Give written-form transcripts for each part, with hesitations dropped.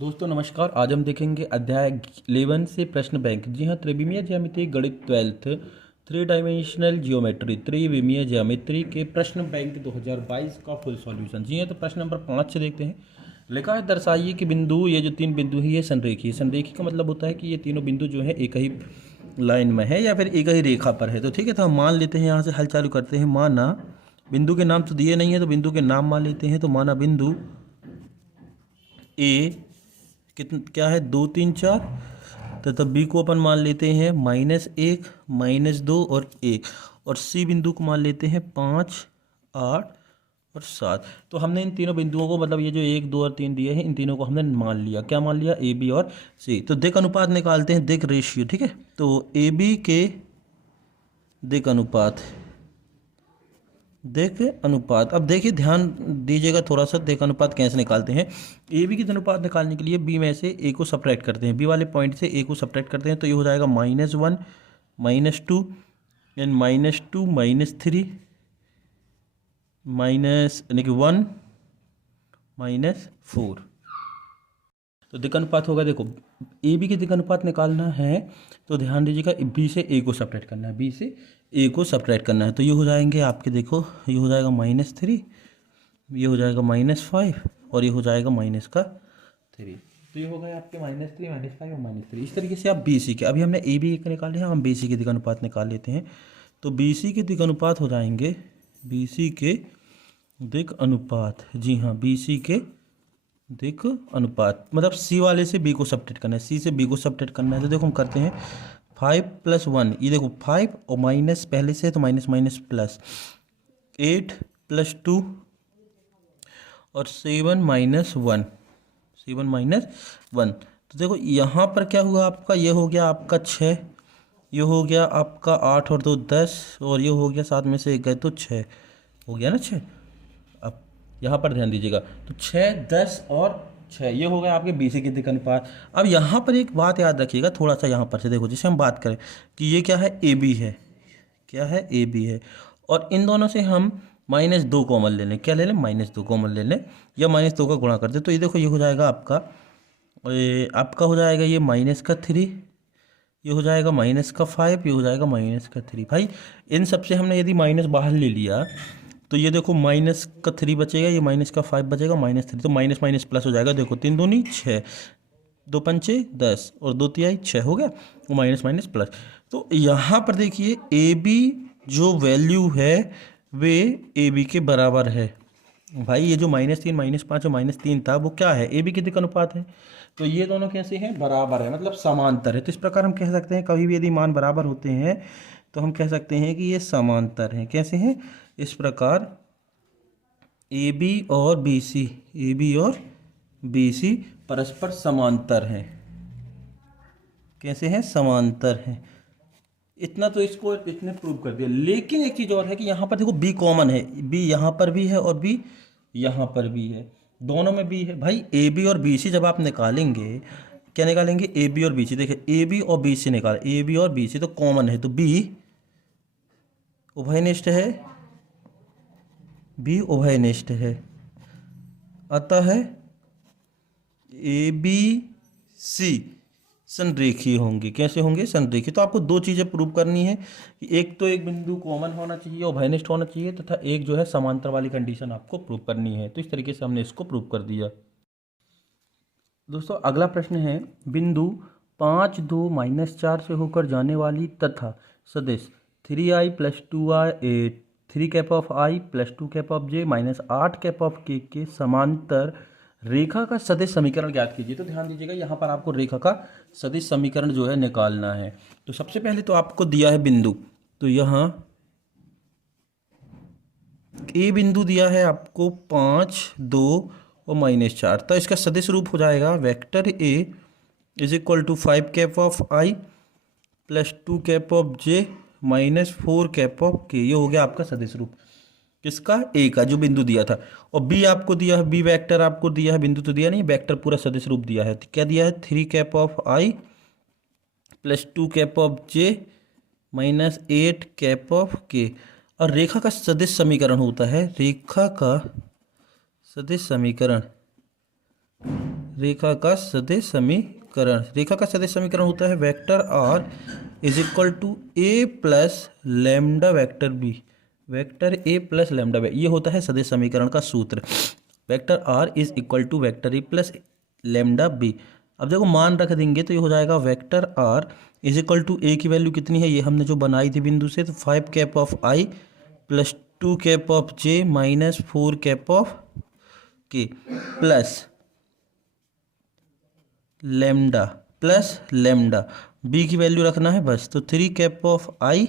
दोस्तों नमस्कार। आज हम देखेंगे अध्याय 11 से प्रश्न बैंक। जी हाँ, त्रिविमीय ज्यामिति गणित 12th, थ्री डायमेंशनल जियोमेट्री, त्रिविमीय ज्यामिति के प्रश्न बैंक 2022 का फुल सॉल्यूशन। जी हाँ, तो प्रश्न नंबर 5 से देखते हैं। लिखा है, दर्शाइए कि बिंदु, ये जो तीन बिंदु है ये संरेखीय। संरेखीय का मतलब होता है कि ये तीनों बिंदु जो है एक ही लाइन में है या फिर एक ही रेखा पर है। तो ठीक है, तो हम मान लेते हैं, यहाँ से हल चालू करते हैं। माना बिंदु के नाम तो दिए नहीं है, तो बिंदु के नाम मान लेते हैं। तो माना बिंदु ए क्या है, 2 3 4। तथा बी को अपन मान लेते हैं -1, -2 और 1। और सी बिंदु को मान लेते हैं 5 8 और 7। तो हमने इन तीनों बिंदुओं को, मतलब ये जो 1 2 और 3 दिए हैं, इन तीनों को हमने मान लिया। क्या मान लिया? ए बी और सी। तो दिक् अनुपात निकालते हैं, दिक् रेशियो। ठीक है, तो ए बी के दिक् अनुपात, दिक् अनुपात। अब देखिए, ध्यान दीजिएगा थोड़ा सा, दिक् अनुपात कैसे निकालते हैं। ए बी की दिक् अनुपात निकालने के लिए बी में से ए को सब्ट्रैक्ट करते हैं, बी वाले पॉइंट से ए को सब्ट्रैक्ट करते हैं। तो ये हो जाएगा -1 -2 एंड -2 -3 माइनस यानी कि 1 -4। तो दिक् अनुपात होगा, देखो ए बी की दिक् अनुपात निकालना है तो ध्यान दीजिएगा, बी से ए को सब्ट्रैक्ट करना है, बी से ए को सब्ट्रैक्ट करना है। तो ये हो जाएंगे आपके, देखो ये हो जाएगा -3, ये हो जाएगा -5 और ये हो जाएगा -3। तो ये हो गए आपके -3 -5 और -3। इस तरीके से आप बी सी के, अभी हमने ए बी का निकाले हैं, हम बी सी के दिक् अनुपात निकाल लेते हैं। तो बी सी के दिक् अनुपात हो जाएंगे, बी सी के दिक् अनुपात, जी हाँ, बी सी के दिक् अनुपात मतलब सी वाले से बी को सब्ट्रैक्ट करना है, सी से बी को सब्ट्रैक्ट करना है। तो देखो हम करते हैं 5 + 1, ये देखो 5 और माइनस पहले से, तो माइनस माइनस प्लस, 8 + 2 और 7 - 1, 7 - 1। तो देखो यहाँ पर क्या हुआ आपका, ये हो गया आपका 6, ये हो गया आपका 8 और 2 10, और ये हो गया 7 में से 1 गए तो 6 हो गया ना, 6। अब यहाँ पर ध्यान दीजिएगा, तो 6 10 और 6, ये हो गया आपके बीसी के दिक् अनुपात। अब यहाँ पर एक बात याद रखिएगा थोड़ा सा, यहाँ पर से देखो, जैसे हम बात करें कि ये क्या है, ए बी है, क्या है, ए बी है, और इन दोनों से हम -2 कॉमन ले लें। क्या ले लें? -2 कॉमन ले लें, या -2 का गुणा कर दे। तो ये देखो, ये हो जाएगा आपका, आपका हो जाएगा ये -3, ये हो जाएगा -5, ये हो जाएगा -3। भाई इन सब से हमने यदि माइनस बाहर ले लिया तो ये देखो -3 बचेगा, ये -5 बचेगा, -3, तो माइनस माइनस प्लस हो जाएगा। देखो 3 दूनी 6, 2 पंचे 10 और 2 तिहाई 6 हो गया, वो माइनस माइनस प्लस। तो यहाँ पर देखिए, ए बी जो वैल्यू है वे ए बी के बराबर है। भाई ये जो -3 -5 और -3 था, वो क्या है? ए बी के दिक् अनुपात है। तो ये दोनों कैसे हैं? बराबर है, मतलब समांतर है। तो इस प्रकार हम कह सकते हैं, कभी भी यदि मान बराबर होते हैं तो हम कह सकते हैं कि ये समांतर हैं। कैसे हैं? इस प्रकार ए बी और बी सी, ए बी और बी सी परस्पर समांतर हैं। कैसे हैं? समांतर हैं। इतना तो इसको इसने प्रूव कर दिया। लेकिन एक चीज़ और है कि यहाँ पर देखो बी कॉमन है, बी यहाँ पर भी है और बी यहाँ पर भी है, दोनों में बी है। भाई ए बी और बी सी जब आप निकालेंगे, क्या निकालेंगे? ए बी और बी सी। देखिए ए बी और बी सी निकाल, ए बी और बी सी तो कॉमन है, तो बी उभयनिष्ठ है, बी उभयनिष्ठ है, अतः ए बी सी संरेखीय होंगे। कैसे होंगे? संरेखीय। तो आपको दो चीज़ें प्रूव करनी है कि एक तो एक बिंदु कॉमन होना चाहिए, उभयनिष्ठ होना चाहिए, तथा एक जो है समांतर वाली कंडीशन आपको प्रूव करनी है। तो इस तरीके से हमने इसको प्रूव कर दिया। दोस्तों अगला प्रश्न है, बिंदु 5 2 -4 से होकर जाने वाली तथा सदिश 3i + 2i 3 cap of i + 2 cap of j -8 cap of k के समांतर रेखा का सदिश समीकरण ज्ञात कीजिए। तो ध्यान दीजिएगा, यहाँ पर आपको रेखा का सदिश समीकरण जो है निकालना है। तो सबसे पहले तो आपको दिया है बिंदु, तो यहाँ ए बिंदु दिया है आपको 5 2 और -4। तो इसका सदिश रूप हो जाएगा vector A = 5 cap of i + 2 cap of j -4 cap of k। ये हो गया आपका सदिश रूप किसका? ए का, जो बिंदु दिया था। और बी आपको दिया है, बी वेक्टर आपको दिया है, बिंदु तो दिया नहीं, वेक्टर पूरा सदिश रूप दिया है। क्या दिया है? 3 cap of i + 2 cap of j -8 cap of k। और रेखा का सदिश समीकरण होता है, रेखा का सदिश समीकरण, रेखा का सदिश समीकरण, रेखा का सदिश समीकरण होता है vector R is equal to A plus lambda vector B, vector A plus lambda B, ये होता है सदिश समीकरण का सूत्र। Vector R is equal to vector A plus lambda B. अब देखो मान रख देंगे तो ये हो जाएगा vector R is equal to A की वैल्यू कितनी है, ये हमने जो बनाई थी बिंदु से, तो 5 cap of I plus 2 cap of J minus 4 cap of K plus lambda plus lambda, B की वैल्यू रखना है बस, तो 3 cap of I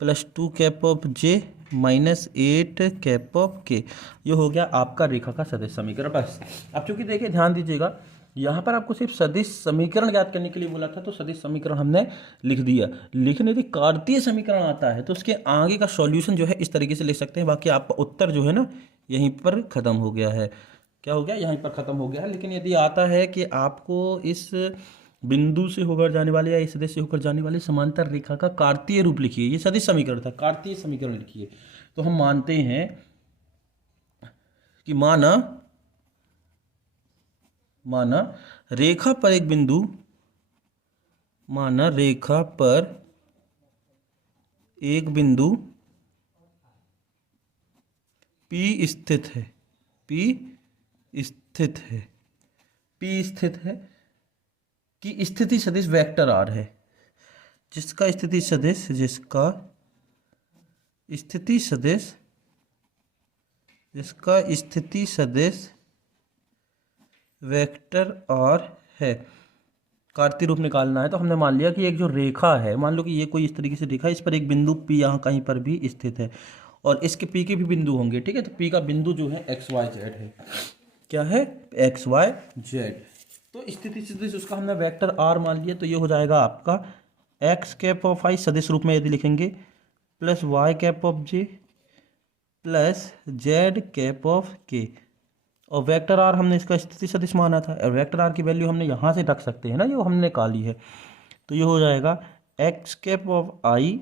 plus 2 cap of J minus 8 cap of K, ये हो गया आपका रेखा का सदिश समीकरण बस। अब चूंकि देखिए ध्यान दीजिएगा, यहाँ पर आपको सिर्फ सदिश समीकरण ज्ञात करने के लिए बोला था, तो सदिश समीकरण हमने लिख दिया, लेकिन यदि कार्तीय समीकरण आता है तो उसके आगे का सॉल्यूशन जो है इस तरीके से लिख सकते हैं। बाकी आपका उत्तर जो है ना यहीं पर ख़त्म हो गया है, क्या हो गया, यहीं पर ख़त्म हो गया है। लेकिन यदि आता है कि आपको इस बिंदु से होकर जाने वाले या इस सदिश से होकर जाने वाले समांतर रेखा का कार्तीय रूप लिखिए, ये सदिश समीकरण था, कार्तीय समीकरण लिखिए, तो हम मानते हैं कि माना रेखा पर एक बिंदु, माना रेखा पर एक बिंदु P स्थित है, P स्थित है, P स्थित है कि स्थिति सदिश वेक्टर आर है, जिसका स्थिति सदिश वेक्टर आर है। कार्तीय रूप निकालना है तो हमने मान लिया कि एक जो रेखा है, मान लो कि ये कोई इस तरीके से रेखा है, इस पर एक बिंदु P यहाँ कहीं पर भी स्थित है और इसके P के भी बिंदु होंगे, ठीक है। तो P का बिंदु जो है XYZ है, क्या है, XYZ। तो स्थिति सदिश उसका हमने वेक्टर आर मान लिया, तो ये हो जाएगा आपका x कैप ऑफ आई सदिश रूप में यदि लिखेंगे plus y cap of J plus z cap of के, और वेक्टर आर हमने इसका स्थिति सदिश माना था, और वेक्टर आर की वैल्यू हमने यहाँ से रख सकते हैं ना, जो हमने निकाली है। तो ये हो जाएगा x cap of I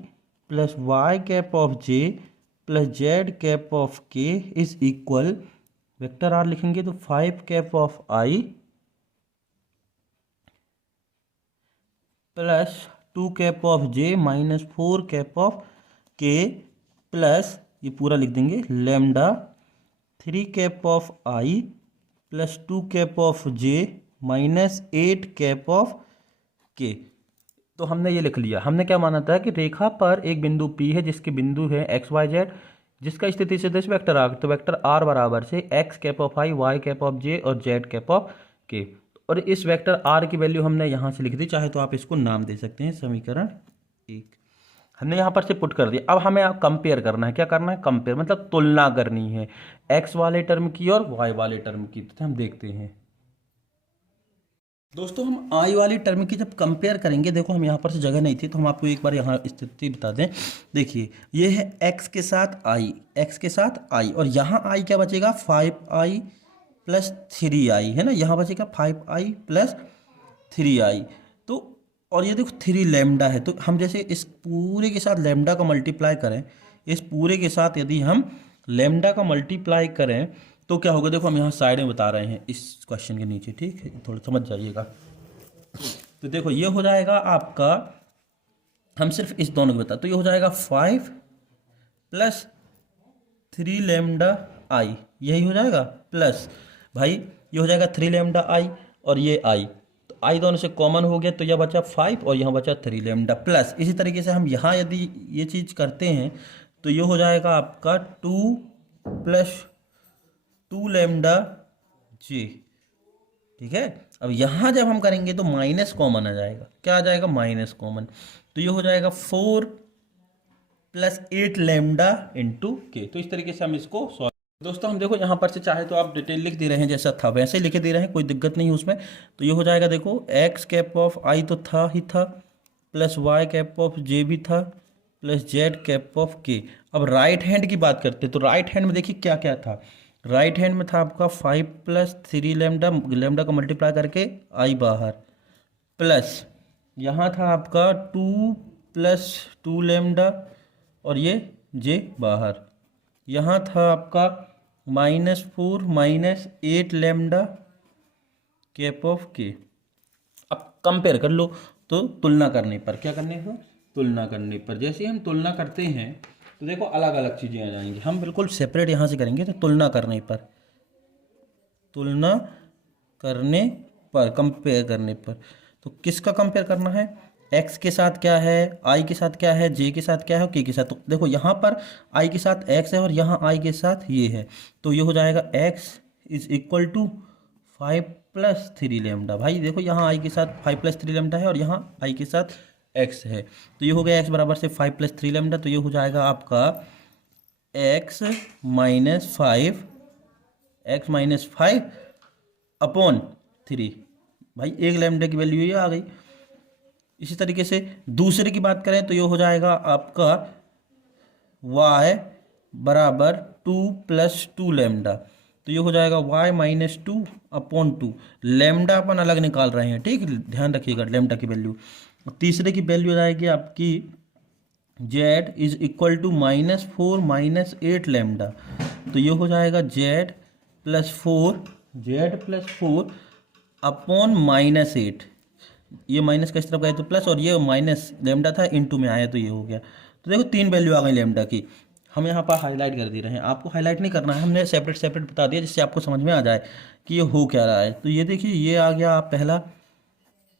plus y cap of J plus z cap of के इज इक्वल, वेक्टर आर लिखेंगे तो 5 cap of I plus 2 cap of J minus 4 cap of K plus, ये पूरा लिख देंगे, lambda 3 cap of I plus 2 cap of J minus 8 cap of K. तो हमने ये लिख लिया। हमने क्या माना था कि रेखा पर एक बिंदु P है जिसके बिंदु है XYZ, जिसका स्थिति सदिश वेक्टर आर, तो वेक्टर आर बराबर से x cap of I, y cap of J और z कैप ऑफ के, और इस वेक्टर आर की वैल्यू हमने यहाँ से लिख दी, चाहे तो आप इसको नाम दे सकते हैं समीकरण 1, हमने यहाँ पर से पुट कर दिया। अब हमें कंपेयर करना है, क्या करना है, कंपेयर मतलब तुलना करनी है x वाले टर्म की और y वाले टर्म की। तो हम देखते हैं दोस्तों, हम i वाली टर्म की जब कंपेयर करेंगे, देखो हम यहाँ पर से जगह नहीं थी तो हम आपको एक बार यहाँ स्थिति बता दें। देखिए ये है x के साथ i, और यहाँ i क्या बचेगा, 5i प्लस 3i है ना, यहाँ बचेगा 5i प्लस 3i। तो और ये देखो 3 लैम्डा है, तो हम जैसे इस पूरे के साथ लैम्डा का मल्टीप्लाई करें, इस पूरे के साथ यदि हम लैम्डा का मल्टीप्लाई करें तो क्या होगा, देखो हम यहाँ साइड में बता रहे हैं इस क्वेश्चन के नीचे, ठीक है, थोड़ा समझ जाइएगा। तो देखो ये हो जाएगा आपका, हम सिर्फ इस दोनों को बता, तो ये हो जाएगा 5 प्लस 3 लैम्डा आई, यही हो जाएगा, प्लस भाई ये हो जाएगा 3 लैम्डा आई और ये आई, तो आई दोनों से कॉमन हो गया, तो यह बचा 5 और यहाँ बचा 3 लैम्डा प्लस। इसी तरीके से हम यहाँ यदि ये चीज़ करते हैं तो ये हो जाएगा आपका 2 प्लस 2 लैम्डा जे, ठीक है। अब यहाँ जब हम करेंगे तो माइनस कॉमन आ जाएगा, क्या आ जाएगा, माइनस कॉमन, तो ये हो जाएगा 4 प्लस 8 लैम्डा इंटू के। तो इस तरीके से हम इसको सॉल्व, दोस्तों हम देखो यहाँ पर से चाहे तो आप डिटेल लिख दे रहे हैं, जैसा था वैसे ही लिख दे रहे हैं, कोई दिक्कत नहीं है उसमें। तो ये हो जाएगा, देखो x कैप ऑफ आई तो था ही था, प्लस y कैप ऑफ जे भी था, plus z cap of K. अब राइट हैंड की बात करते हैं, तो राइट हैंड में देखिए क्या क्या था, राइट हैंड में था आपका 5 प्लस 3 लैम्डा, लैम्डा का मल्टीप्लाई करके आई बाहर, प्लस यहाँ था आपका 2 प्लस 2 लैम्डा और ये जे बाहर, यहाँ था आपका -4 -8 लैम्डा कैप ऑफ के। अब कंपेयर कर लो, तो तुलना करने पर, क्या करने को, तुलना करने पर, जैसे हम तुलना करते हैं तो देखो अलग अलग चीज़ें आ जाएंगी। हम बिल्कुल सेपरेट यहाँ से करेंगे, तो तुलना करने पर, तुलना करने पर, कंपेयर करने पर, तो किसका कंपेयर करना है, एक्स के साथ क्या है, आई के साथ क्या है, जे के साथ क्या है और के साथ। तो देखो यहाँ पर आई के साथ एक्स है और यहाँ आई के साथ ये है, तो ये हो जाएगा x is equal to 5+3 lambda. भाई देखो यहाँ आई के साथ 5+3 लेमडा है और यहाँ आई के साथ एक्स है, तो ये हो गया एक्स बराबर से 5+3 लेमडा। तो ये हो जाएगा आपका एक्स माइनस फाइव अपॉन 3। भाई एक लेमडा की वैल्यू ये आ गई। इसी तरीके से दूसरे की बात करें तो ये हो जाएगा आपका y बराबर 2+2 लेमडा। तो ये हो जाएगा y माइनस 2 अपॉन 2। लेमडा अपन अलग निकाल रहे हैं, ठीक, ध्यान रखिएगा लेमडा की वैल्यू। तीसरे की वैल्यू आएगी आपकी z is equal to -4 -8 lambda. तो ये हो जाएगा z प्लस 4 अपॉन -8। ये माइनस का इस तरफ गए तो प्लस, और ये माइनस लेमडा था इनटू में आया तो ये हो गया। तो देखो 3 वैल्यू आ गई लेमडा की। हम यहाँ पर हाईलाइट कर दे रहे हैं, आपको हाईलाइट नहीं करना है, हमने सेपरेट सेपरेट बता दिया जिससे आपको समझ में आ जाए कि ये हो क्या रहा है। तो ये देखिए ये आ गया आप पहला,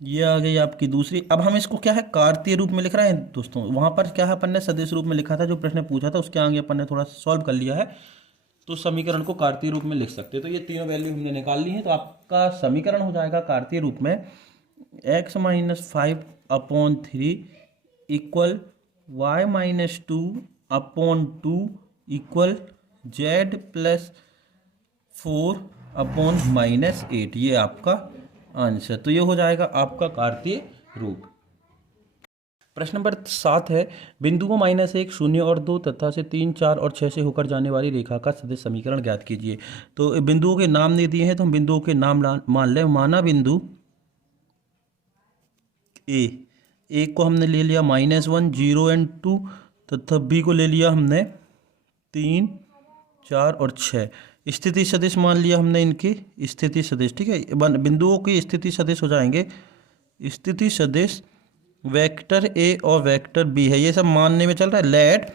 ये आ गई आपकी दूसरी। अब हम इसको क्या है कार्तीय रूप में लिख रहे हैं दोस्तों। वहाँ पर क्या है अपन ने सदिश रूप में लिखा था, जो प्रश्न पूछा था उसके आगे अपन ने थोड़ा सॉल्व कर लिया है, तो समीकरण को कार्तीय रूप में लिख सकते हैं। तो ये तीनों वैल्यू हमने निकाल ली है, तो आपका समीकरण हो जाएगा कार्तीय रूप में x minus 5 upon 3 equal y minus 2 upon 2 equal z plus 4 upon -8। ये आपका आंसर। तो ये हो जाएगा आपका कार्तीय रूप। प्रश्न नंबर 7 है, बिंदुओं -1, 0 और 2 तथा से 3, 4 और 6 से होकर जाने वाली रेखा का सदिश समीकरण ज्ञात कीजिए। तो बिंदुओं के नाम नहीं दिए हैं, तो हम बिंदुओं के नाम मान लें। माना बिंदु ए को हमने ले लिया -1, 0 एंड 2 तथा बी को ले लिया हमने 3, 4 और 6। स्थिति सदिश मान लिया हमने इनकी स्थिति सदिश, ठीक है। बिंदुओं की स्थिति सदिश हो जाएंगे स्थिति सदिश वेक्टर ए और वेक्टर बी है, ये सब मानने में चल रहा है। Let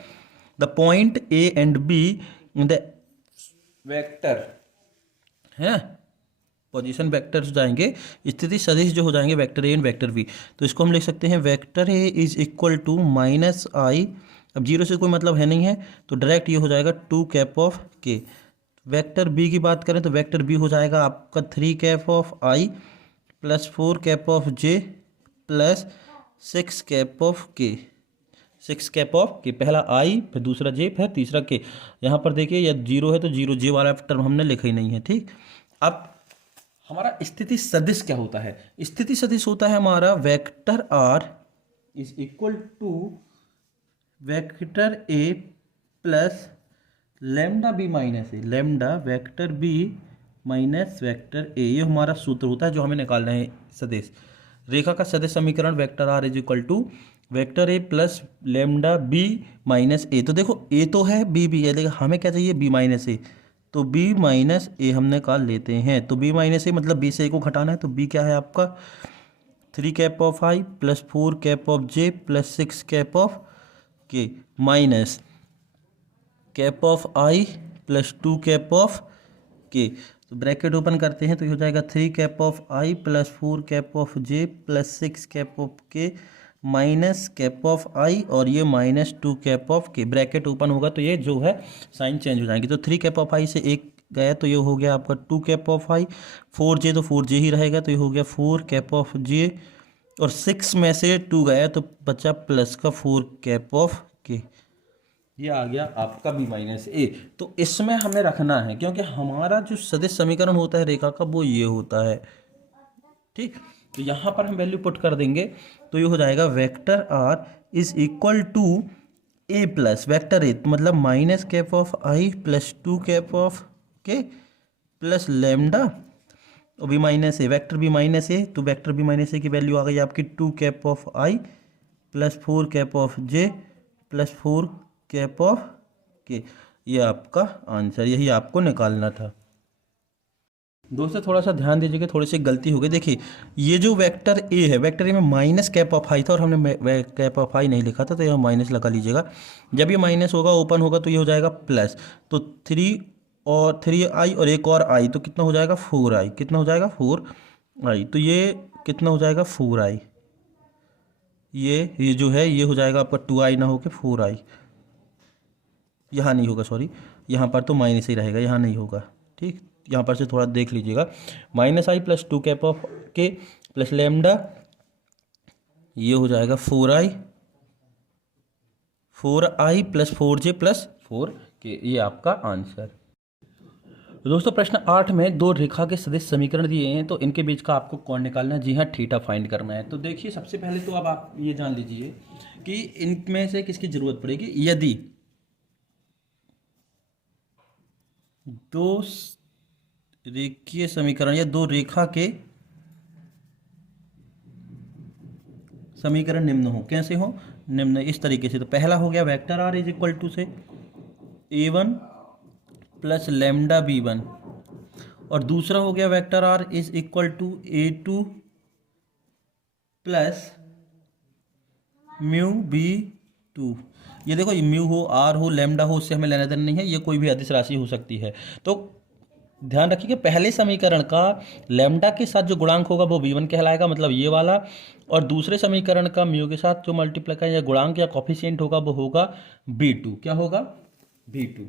the point A and B in the vector है, पोजीशन वेक्टर्स जाएंगे, स्थिति सदिश जो हो जाएंगे vector A and vector B. तो इसको हम लिख सकते हैं vector A is equal to -i। अब जीरो से कोई मतलब है नहीं है, तो डायरेक्ट ये हो जाएगा 2 कैप ऑफ के। वेक्टर बी की बात करें तो वेक्टर बी हो जाएगा आपका 3 cap of I plus 4 cap of J plus 6 cap of के। 6 कैप ऑफ के, पहला आई फिर दूसरा जे फिर तीसरा के। यहाँ पर देखिए या 0 है तो 0 जे वाला टर्म हमने लिखा ही नहीं है, ठीक। अब हमारा स्थिति सदिश क्या होता है, स्थिति सदिश होता है हमारा vector R is equal to vector A plus lambda B minus A, lambda vector B minus vector A. ये हमारा सूत्र होता है जो हमें निकालना है सदिश। रेखा का सदिश समीकरण vector R is equal to vector A plus lambda B minus A. तो देखो ए तो है, बी भी है, लेकिन हमें क्या चाहिए बी माइनस ए, तो बी माइनस ए हम निकाल लेते हैं। तो बी माइनस ए मतलब बी से ए को घटाना है, तो बी क्या है आपका 3 cap of I plus 4 cap of J plus 6 cap of K minus cap of I plus 2 cap of K. तो ब्रैकेट ओपन करते हैं तो ये हो जाएगा 3 cap of I plus 4 cap of J plus 6 cap of K minus cap of आई और ये -2 cap of के। ब्रैकेट ओपन होगा तो ये जो है साइन चेंज हो जाएंगे। तो 3 कैप ऑफ आई से एक गया तो ये हो गया आपका 2 कैप ऑफ आई, 4 जे तो 4 जे ही रहेगा तो ये हो गया 4 कैप ऑफ जे, और 6 में से 2 गया तो बचा प्लस का 4 कैप ऑफ के। ये आ गया आपका बी माइनस ए। तो इसमें हमें रखना है क्योंकि हमारा जो सदिश समीकरण होता है रेखा का वो ये होता है, ठीक। तो यहाँ पर हम वैल्यू पुट कर देंगे तो ये हो जाएगा vector R is equal to A plus vector A मतलब minus cap of I plus 2 cap of K plus lambda और B minus A, vector B minus A. तो वेक्टर बी माइनस ए की वैल्यू आ गई आपकी 2 cap of I plus 4 cap of J plus 4 cap of K. ये आपका answer, यही आपको निकालना था। दोस्तों थोड़ा सा ध्यान दीजिएगा, थोड़ी सी गलती हो गई। देखिए ये जो वेक्टर ए है, वेक्टर ए में माइनस कैप ऑफ आई था और हमने कैप ऑफ आई नहीं लिखा था, तो यह माइनस लगा लीजिएगा। जब ये माइनस होगा ओपन होगा तो ये हो जाएगा प्लस। तो 3 और एक और आई, तो कितना हो जाएगा 4i। कितना हो जाएगा 4i। तो ये कितना हो जाएगा 4i। ये जो है ये हो जाएगा आपका 2i ना होकर 4i। यहाँ नहीं होगा, सॉरी, यहाँ पर तो माइनस ही रहेगा, यहाँ नहीं होगा। ठीक, यहाँ पर से थोड़ा देख लीजिएगा। -i plus 2 cap of K plus lambda, ये हो जाएगा 4i plus 4j plus 4k, ये आपका आंसर। दोस्तों प्रश्न 8 में दो रेखा के सदिश समीकरण दिए हैं, तो इनके बीच का आपको कोण निकालना है। जी हाँ, थीटा फाइंड करना है। तो देखिए सबसे पहले तो अब आप ये जान लीजिए कि इनमें से किसकी जरूरत पड़ेगी। यदि दो रेखीय समीकरण या दो रेखा के समीकरण निम्न हो, कैसे हो, निम्न इस तरीके से। तो पहला हो गया vector R is equal to से a1 प्लस लेमडा b1, और दूसरा हो गया vector R is equal to a2 plus mu b2। ये देखो, ये म्यू हो, आर हो, लेमडा हो, उससे हमें लेना देना नहीं है, ये कोई भी अदिश राशि हो सकती है। तो ध्यान रखिए पहले समीकरण का लेमडा के साथ जो गुणांक होगा वो b1 कहलाएगा, मतलब ये वाला, और दूसरे समीकरण का म्यू के साथ जो मल्टीप्लाई या गुणांक या कॉफिशिएंट होगा वो होगा b2। क्या होगा b2।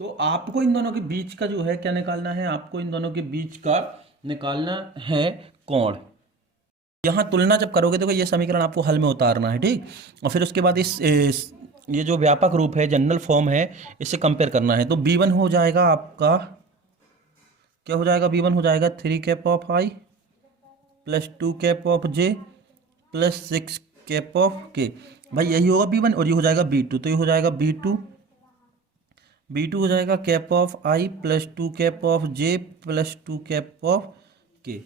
तो आपको इन दोनों के बीच का जो है क्या निकालना है, आपको इन दोनों के बीच का निकालना है कोण। यहाँ तुलना जब करोगे तो ये समीकरण आपको हल में उतारना है, ठीक, और फिर उसके बाद इस ये जो व्यापक रूप है, जनरल फॉर्म है, इससे कंपेयर करना है। तो b1 हो जाएगा आपका, क्या हो जाएगा, b1 हो जाएगा 3 cap of I plus 2 cap of J plus 6 cap of के। भाई यही होगा b1, और ये हो जाएगा b2। तो ये हो जाएगा b2 हो जाएगा cap of I plus 2 cap of J plus 2 cap of K.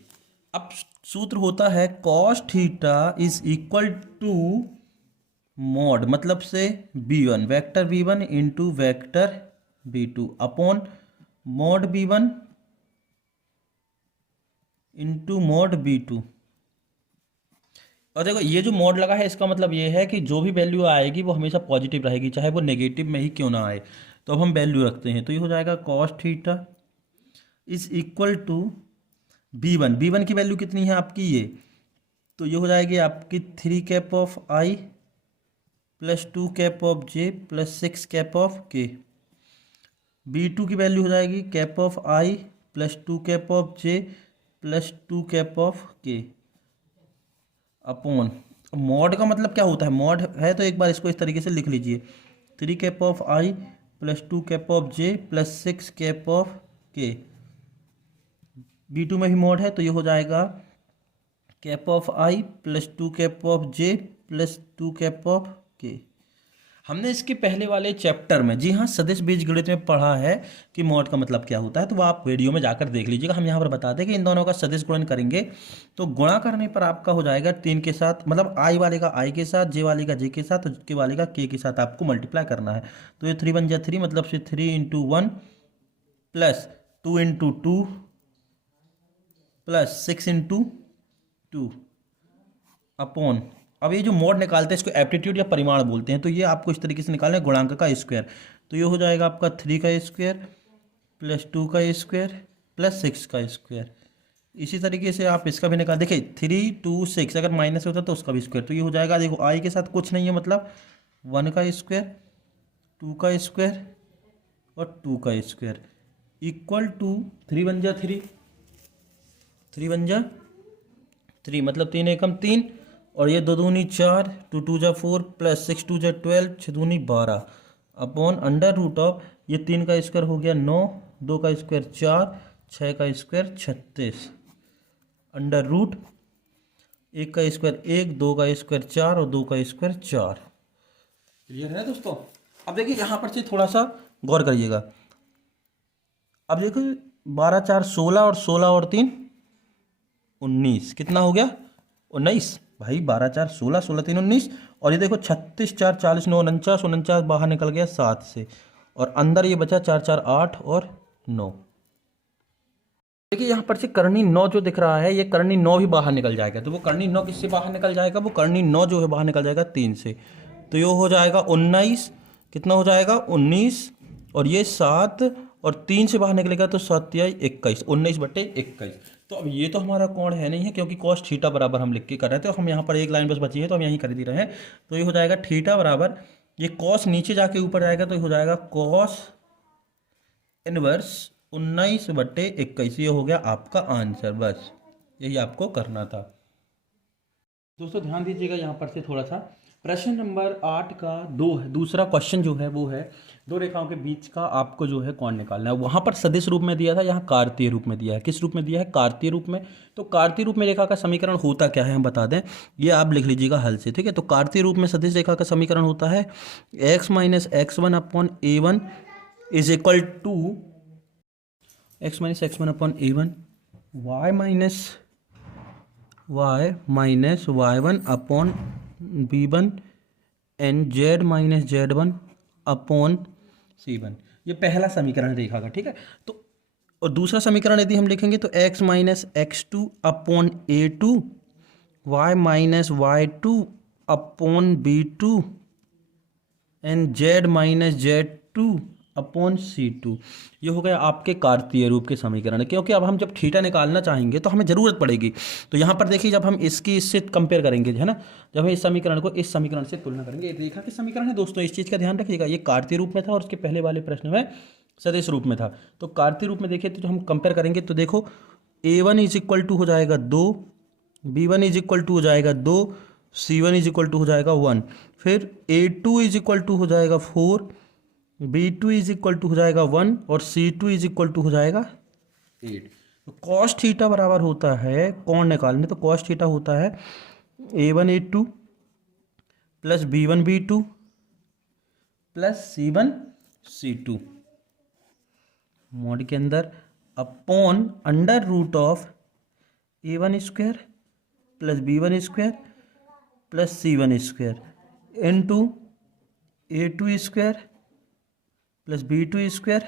अब सूत्र होता है cos theta is equal to mod, मतलब से b1 vector b1 into vector b2 upon mod b1 into mod b2। और देखो ये जो मॉड लगा है इसका मतलब ये है कि जो भी वैल्यू आएगी वो हमेशा पॉजिटिव रहेगी, चाहे वो नेगेटिव में ही क्यों ना आए। तो अब हम वैल्यू रखते हैं, तो ये हो जाएगा cos theta is equal to b1 की वैल्यू कितनी है आपकी ये, तो ये हो जाएगी आपकी 3 cap of I plus 2 cap of J plus 6 cap of के। b2 की वैल्यू हो जाएगी cap of I plus 2 cap of J plus 2 cap of के अपॉन मॉड का मतलब क्या होता है, मॉड है तो एक बार इसको इस तरीके से लिख लीजिए, 3 cap of I plus 2 cap of J plus 6 cap of के। b2 में भी मॉड है तो ये हो जाएगा cap of I plus 2 cap of J plus 2 cap of के। हमने इसके पहले वाले चैप्टर में, जी हाँ, सदिश बीजगणित में पढ़ा है कि मॉड का मतलब क्या होता है, तो वो आप वीडियो में जाकर देख लीजिएगा। हम यहाँ पर बता दें कि इन दोनों का सदिश गुणन करेंगे तो गुणा करने पर आपका हो जाएगा 3 के साथ, मतलब आई वाले का आई के साथ, जे वाले का जे के साथ, के वाले का के साथ आपको मल्टीप्लाई करना है। तो ये 3 बन जाए 3, मतलब से 3 × 1 प्लस 2 × 2 प्लस 6 × 2 अपॉन, अब ये जो मॉड निकालते हैं इसको एप्टीट्यूड या परिमाण बोलते हैं, तो ये आपको इस तरीके से निकालना है गुणांक का स्क्वायर। तो ये हो जाएगा आपका 3 का स्क्वायर प्लस 2 का स्क्वायर प्लस 6 का स्क्वायर। इसी तरीके से आप इसका भी निकाल, देखिए 3 2 6 अगर माइनस होता तो उसका भी स्क्वायर, तो ये हो जाएगा, देखो आई के साथ कुछ नहीं है, मतलब 1 का स्क्वायर 2 का स्क्वायर और 2 का स्क्वायर इक्वल टू 3 बन जा 3 बन जा 3, मतलब 3 एकम 3 और ये 2 दूनी 4, 2 2 जा 4 प्लस 6 2 जा 12, 6 दूनी 12 अपॉन अंडर रूट ऑफ, ये 3 का स्क्वायर हो गया 9, 2 का स्क्वायर 4, 6 का स्क्वायर 36 अंडर रूट 1 का स्क्वायर 1, 2 का स्क्वायर 4 और 2 का स्क्वायर 4। क्लियर है दोस्तों। अब देखिए यहाँ पर से थोड़ा सा गौर करिएगा। अब देखो 12 4 16 और 16 और 3 19, कितना हो गया 19। भाई 12 4 16, 16 3 19, और ये देखो 36 4 40 9 49, 49 बाहर निकल गया 7 से, और अंदर ये बचा 4 4 8 और 9। देखिए यहाँ पर से कर्णी 9 जो दिख रहा है, ये कर्णी 9 भी बाहर निकल जाएगा। तो वो कर्णी 9 किससे बाहर निकल जाएगा? वो कर्णी 9 जो है बाहर निकल जाएगा 3 से। तो ये हो जाएगा 19, कितना हो जाएगा 19, और ये 7 और 3 से बाहर निकलेगा तो 7 या 21, 19/21। तो अब ये तो हमारा कोण है नहीं है, क्योंकि कॉस थीटा बराबर हम लिख के कर रहे थे। तो हम यहाँ पर एक लाइन बस बची है तो हम यहीं कर दे रहे हैं। तो ये हो जाएगा थीटा बराबर, ये कॉस नीचे जाके ऊपर जाएगा तो ये हो जाएगा कॉस इनवर्स 19/21। ये हो गया आपका आंसर। बस यही आपको करना था। दोस्तों ध्यान दीजिएगा यहाँ पर से थोड़ा सा, प्रश्न नंबर 8 का दूसरा क्वेश्चन जो है वो है, दो रेखाओं के बीच का आपको जो है कोण निकालना है। वहाँ पर सदिश रूप में दिया था, यहाँ कार्तीय रूप में दिया है। किस रूप में दिया है? कार्तीय रूप में। तो कार्तीय रूप में रेखा का समीकरण होता क्या है हम बता दें, ये आप लिख लीजिएगा हल से, ठीक है। तो कार्तीय रूप में सदिश रेखा का समीकरण होता है x minus x1 upon a1 is equal to x minus x1 upon a1 y minus y1 upon b1 and z minus z1 upon c1। ये पहला समीकरण रेखा का, ठीक है। तो और दूसरा समीकरण यदि हम लिखेंगे तो x minus x2 upon a2, y minus y2 upon b2 and z minus z2 upon c2। ये हो गया आपके कार्तीय रूप के समीकरण। क्योंकि अब हम जब थीटा निकालना चाहेंगे तो हमें ज़रूरत पड़ेगी। तो यहाँ पर देखिए, जब हम इसकी इससे कंपेयर करेंगे, है ना, जब हम इस समीकरण को इस समीकरण से तुलना करेंगे, ये रेखा के समीकरण है दोस्तों, इस चीज़ का ध्यान रखिएगा। ये कार्तीय रूप में था और उसके पहले वाले प्रश्न में सदिश रूप में था। तो कार्तीय रूप में देखिए तो जो हम कंपेयर करेंगे तो देखो a1 इज इक्वल टू हो जाएगा 2, b1 इज इक्वल टू हो जाएगा 2, c1 इज इक्वल टू हो जाएगा 1, फिर a2 इज इक्वल टू हो जाएगा 4, b2 इज इक्वल टू हो जाएगा 1 और c2 इज इक्वल टू हो जाएगा 8। तो कॉस थीटा बराबर होता है, कोण निकालने, तो कॉस थीटा होता है a1 a2 plus b1 b2 plus c1 c2 mod के अंदर upon under root of a1 square plus b1 square plus c1 square into a2 square plus b2 square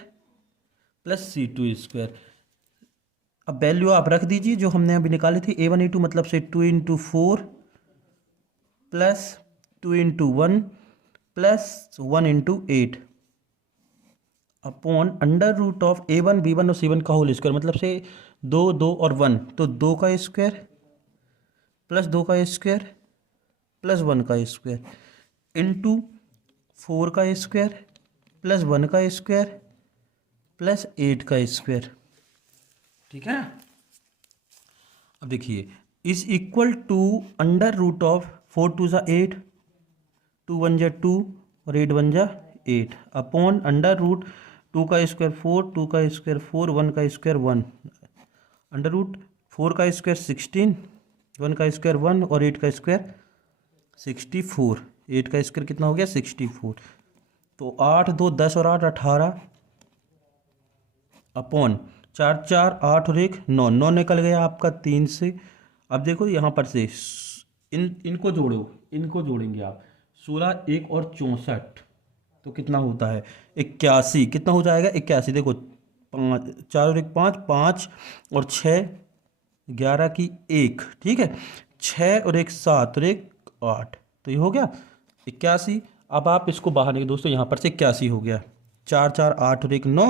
plus c2 square. अब value आप रख दीजिए जो हमने अभी निकाली थी, a1 a2 मतलब से 2 into 4 plus 2 into 1 plus 1 into 8 upon under root of a1 b1 और c1 का होल स्क्वायर, मतलब से 2 2 और 1, तो 2 का स्क्वायर प्लस 2 का स्क्वायर प्लस 1 का स्क्वायर इंटू 4 का स्क्वायर प्लस 1 का स्क्वायर प्लस 8 का स्क्वायर, ठीक है ना। अब देखिए is equal to under root of 4 2 ज़ा 8, 2 1 ज़ा 2 और 8 1 ज़ा 8 अपॉन अंडर रूट 2 का स्क्वायर 4, 2 का स्क्वायर 4, 1 का स्क्वायर 1, अंडर रूट 4 का स्क्वायर 16, 1 का स्क्वायर 1 और 8 का स्क्वायर 64। 8 का स्क्वायर कितना हो गया? 64। तो 8 2 10 और 8 18 अपॉन 4 4 8 और 1 9, 9 निकल गया आपका 3 से। अब देखो यहाँ पर से इनको जोड़ो, इनको जोड़ेंगे आप, 16 1 और 64 तो कितना होता है 81। कितना हो जाएगा 81? देखो 5 4 और 1 5, 5 और 6 11 की 1, ठीक है, 6 और 1 7 और 1 8, तो ये हो गया 81। अब आप इसको बाहर निकाल दोस्तों, यहाँ पर से 81 हो गया, 4 4 8 और 1 9,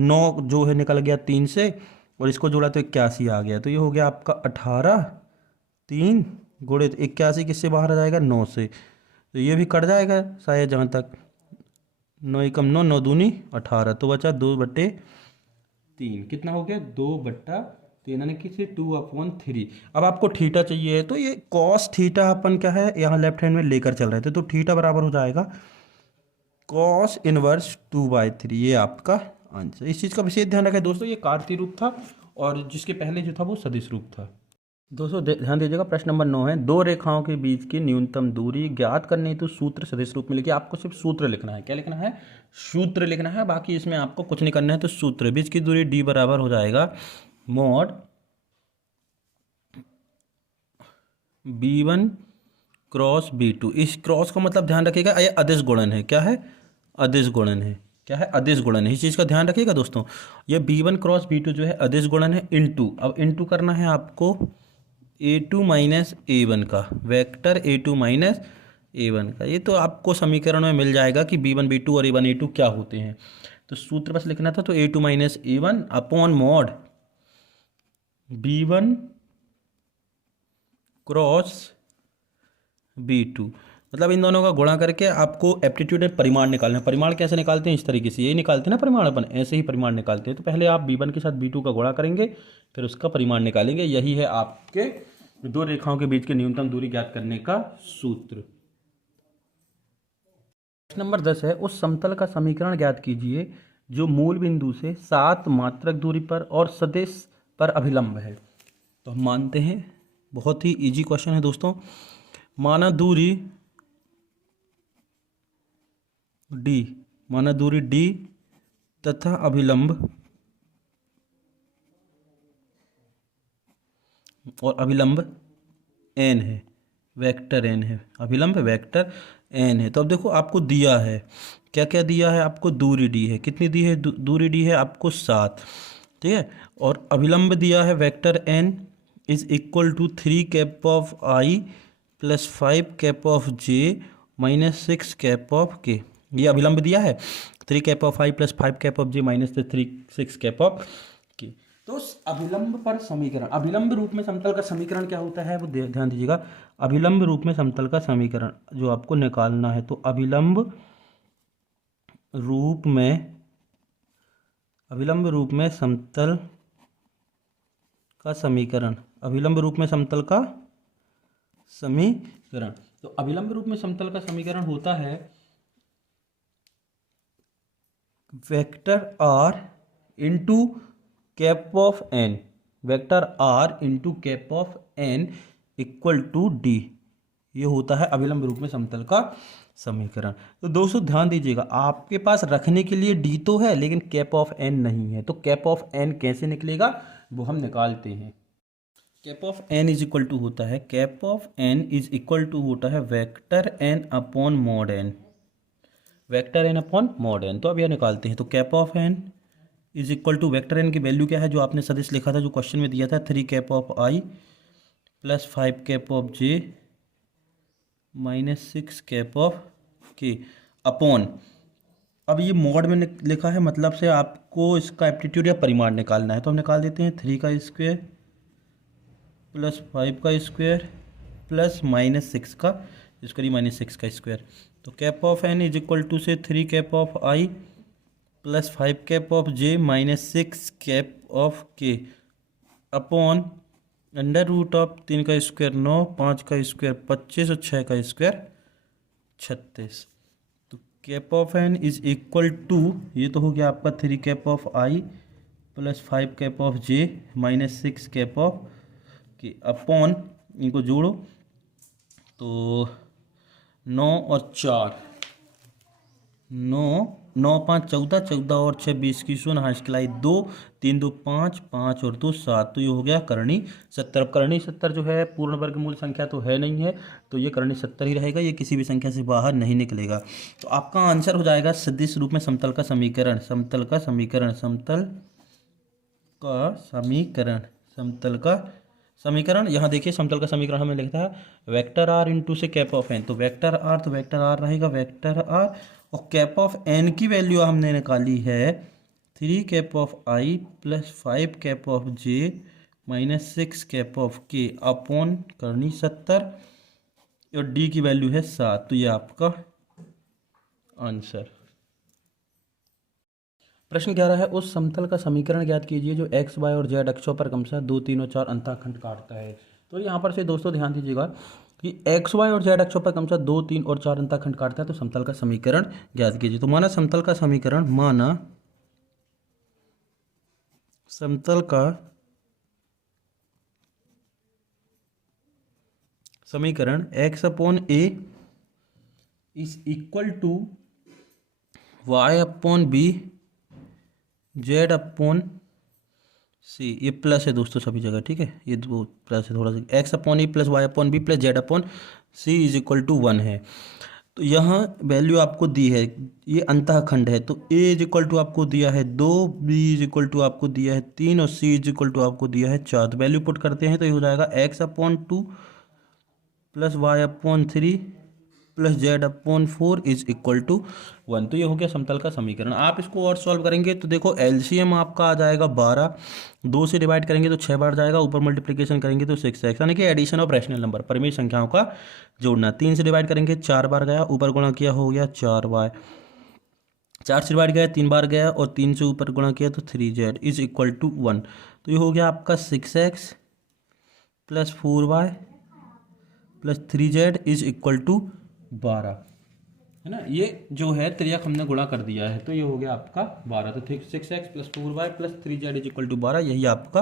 9 जो है निकल गया 3 से और इसको जोड़ा तो 81 आ गया। तो ये हो गया आपका 18, 3 गुणे 81 किससे बाहर आ जाएगा? 9 से। तो ये भी कट जाएगा शायद, जहाँ तक 9 एकम 9, 9 दूनी 18, तो बचा 2/3। कितना हो गया? 2/3, यानी कि 2/3। अब आपको थीटा चाहिए, तो ये कॉस थीटा अपन क्या है यहाँ लेफ्ट हैंड में लेकर चल रहे थे, तो थीटा बराबर हो जाएगा कॉस इनवर्स 2/3। ये आपका आंसर। इस चीज़ का विशेष ध्यान रखें दोस्तों, ये कार्तीय रूप था और जिसके पहले जो था वो सदिश रूप था। दोस्तों ध्यान दीजिएगा, प्रश्न नंबर 9 है, दो रेखाओं के बीच की न्यूनतम दूरी ज्ञात करनी तो सूत्र सदिश रूप में लिखिए। आपको सिर्फ सूत्र लिखना है। क्या लिखना है? सूत्र लिखना है, बाकी इसमें आपको कुछ नहीं करना है। तो सूत्र, बीच की दूरी d बराबर हो जाएगा मॉड b1 क्रॉस b2। इस क्रॉस का मतलब ध्यान रखिएगा, ये अदिश गुणन है। क्या है? अदिश गुणन है, क्या है, अदिश गुणन है। इस चीज़ का ध्यान रखिएगा दोस्तों, ये B1 क्रॉस B2 जो है अदिश गुणन है इनटू, अब इनटू करना है आपको A2 माइनस A1 का, वेक्टर A2 माइनस A1 का। ये तो आपको समीकरण में मिल जाएगा कि B1 B2 और A1 A2 क्या होते हैं, तो सूत्र बस लिखना था। तो A2 minus A1 upon mod B1 cross B2, मतलब इन दोनों का गुणा करके आपको एप्टीट्यूड में परिमाण निकालना है। परिमाण कैसे निकालते हैं, इस तरीके से, यही निकालते हैं ना परिमाण, अपन ऐसे ही परिमाण निकालते हैं। तो पहले आप B1 के साथ B2 का गुणा करेंगे, फिर उसका परिमाण निकालेंगे। यही है आपके दो रेखाओं के बीच की न्यूनतम दूरी ज्ञात करने का सूत्र। प्रश्न नंबर 10 है, उस समतल का समीकरण ज्ञात कीजिए जो मूल बिंदु से 7 मात्रक दूरी पर और सदिश पर अभिलंब है। तो हम मानते हैं, बहुत ही इजी क्वेश्चन है दोस्तों। माना दूरी D, माना दूरी D तथा अभिलंब, और अभिलंब n है, वेक्टर n है, अभिलंब वेक्टर n है। तो अब देखो आपको दिया है, क्या क्या दिया है आपको, दूरी दी है, कितनी दी है, दूरी दी है आपको 7, ठीक है, और अभिलंब दिया है vector n is equal to 3 cap of I plus 5 cap of J minus 6 cap of K। ये अभिलंब दिया है 3 cap of I plus 5 cap of J minus 6 cap of K। तो उस अभिलंब पर समीकरण, अभिलंब रूप में समतल का समीकरण क्या होता है वो ध्यान दीजिएगा। अभिलंब रूप में समतल का समीकरण जो आपको निकालना है, तो अभिलंब रूप में समतल का समीकरण, अभिलंब रूप में समतल का समीकरण, तो अभिलंब रूप में समतल का समीकरण होता है vector R into cap of n, vector R into cap of n equal to D। ये होता है अभिलंब रूप में समतल का समीकरण। तो दोस्तों ध्यान दीजिएगा, आपके पास रखने के लिए D तो है लेकिन कैप ऑफ n नहीं है, तो कैप ऑफ n कैसे निकलेगा वो हम निकालते हैं। Cap of n is equal to होता है, cap of n is equal to होता है vector n upon mod n, vector n upon mod n। तो अब यह निकालते हैं, तो cap of n is equal to vector n की वैल्यू क्या है, जो आपने सदिश लिखा था, जो क्वेश्चन में दिया था, 3 cap of I plus 5 cap of J minus 6 cap of K upon, अब ये मॉड में लिखा है, मतलब से आपको इसका एप्टीट्यूड या परिमाण निकालना है। तो हम निकाल देते हैं, 3 का स्क्वायर प्लस 5 का स्क्वायर प्लस माइनस 6 का स्क्वायर माइनस 6 का स्क्वायर। तो cap of n is equal to से 3 cap of I plus 5 cap of J minus 6 cap of K upon under root of 3 का स्क्वायर 9, 5 का स्क्वायर 25 और 6 का square 36। तो cap of n is equal to, ये तो हो गया आपका 3 cap of I plus 5 cap of J minus 6 cap of K upon, इनको जोड़ो तो 9 और 4, 9 5 14, 14 और 6 20 की शून्य, हाँ इसके लाई 2, 3 2 5, 5 और 2 7। तो ये हो गया करणी 70। अब करणी 70 जो है पूर्ण वर्गमूल संख्या तो है नहीं है, तो ये करणी 70 ही रहेगा, ये किसी भी संख्या से बाहर नहीं निकलेगा। तो आपका आंसर हो जाएगा सदिश रूप में समतल का समीकरण, समतल का समीकरण, समतल का समीकरण, समतल का समीकरण। यहाँ देखिए समतल का समीकरण हमें लिखता है वेक्टर R इंटू से कैप ऑफ n, तो वेक्टर R, तो वेक्टर R रहेगा वेक्टर R, और कैप ऑफ n की वैल्यू हमने निकाली है 3 cap of I plus 5 cap of J minus 6 cap of K upon करनी 70, और D की वैल्यू है 7। तो ये आपका आंसर। प्रश्न 11 है, उस समतल का समीकरण ज्ञात कीजिए जो x, y और z अक्षों पर क्रमशः 2, 3 और 4 अंतःखंड काटता है। तो यहाँ पर से दोस्तों ध्यान दीजिएगा कि x, y और z अक्षों पर क्रमशः 2, 3 और 4 अंतःखंड काटता है, तो समतल का समीकरण ज्ञात कीजिए। तो माना समतल का समीकरण, माना समतल का समीकरण x upon a is equal to y upon b Z upon C, ये प्लस है दोस्तों सभी जगह, ठीक है, ये दो प्लस है थोड़ा सा, x upon E plus y upon B plus z upon C is equal to 1 है। तो यहाँ वैल्यू आपको दी है, ये अंतःखंड है, तो a इज इक्वल टू आपको दिया है 2, b इज इक्वल टू आपको दिया है 3 और c इज इक्वल टू आपको दिया है 4। तो वैल्यू पुट करते हैं तो ये हो जाएगा x/2 plus y/3 plus z/4 is equal to 1। तो ये हो गया समतल का समीकरण। आप इसको और सॉल्व करेंगे तो देखो एलसीएम आपका आ जाएगा 12, 2 से डिवाइड करेंगे तो 6 बार जाएगा, ऊपर मल्टीप्लिकेशन करेंगे तो 6x, यानी कि एडिशन ऑफ रैशनल नंबर, परिमेय संख्याओं का जोड़ना। 3 से डिवाइड करेंगे 4 बार गया, ऊपर गुणा किया हो गया 4y, 4 से डिवाइड गया 3 बार गया और 3 से ऊपर गुणा किया तो 3z इज इक्वल टू 1। तो ये हो गया आपका 6x plus 4y plus 3z is equal to 12, है ना। ये जो है त्रियक हमने गुणा कर दिया है, तो ये हो गया आपका 12। तो 6x plus 4y plus 3z is equal to 12, यही आपका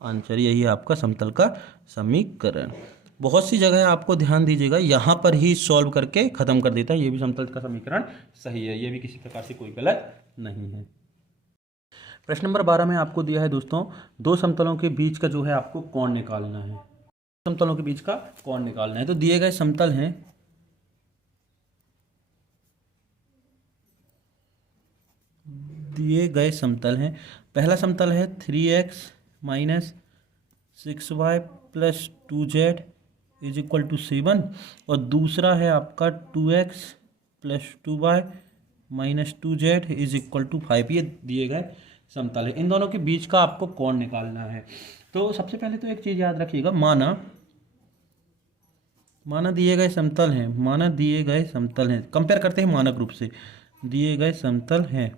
आंसर, यही आपका समतल का समीकरण। बहुत सी जगह आपको ध्यान दीजिएगा, यहाँ पर ही सॉल्व करके खत्म कर देता है, ये भी समतल का समीकरण सही है, ये भी किसी प्रकार से कोई गलत नहीं है। प्रश्न नंबर 12 में आपको दिया है दोस्तों, दो समतलों के बीच का जो है आपको कोण निकालना है। समतलों के बीच का कोण निकालना है, तो दिए गए समतल हैं, दिए गए समतल हैं, पहला समतल है 3x minus 6y plus 2z is equal to 7 और दूसरा है आपका 2x plus 2y minus 2z is equal to 5। ये दिए गए समतल है, इन दोनों के बीच का आपको कोण निकालना है। तो सबसे पहले तो एक चीज़ याद रखिएगा, माना दिए गए समतल हैं, माना दिए गए समतल हैं, कंपेयर करते हैं मानक रूप से, दिए गए समतल हैं।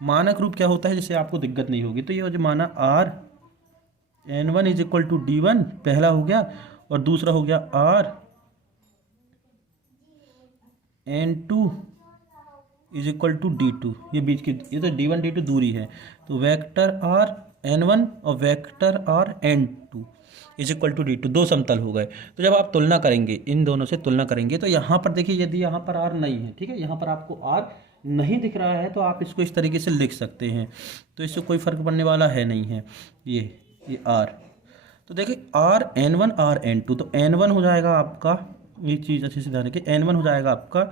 मानक रूप क्या होता है जिससे आपको दिक्कत नहीं होगी, तो ये जो माना r n1 is equal to d1 पहला हो गया और दूसरा हो गया r n2 is equal to d2, ये बीच की, ये तो d1 d2 दूरी है, तो वेक्टर r n1 और vector r n2 is equal to d2, दो समतल हो गए। तो जब आप तुलना करेंगे, इन दोनों से तुलना करेंगे, तो यहाँ पर देखिए यदि यहाँ पर r नहीं है, ठीक है, यहाँ पर आपको r नहीं दिख रहा है तो आप इसको इस तरीके से लिख सकते हैं, तो इससे कोई फर्क पड़ने वाला है नहीं है। ये r, तो देखिए r n1 r n2, तो n1 हो जाएगा आपका, ये चीज़ अच्छे से ध्यान रखिए, n1 हो जाएगा आपका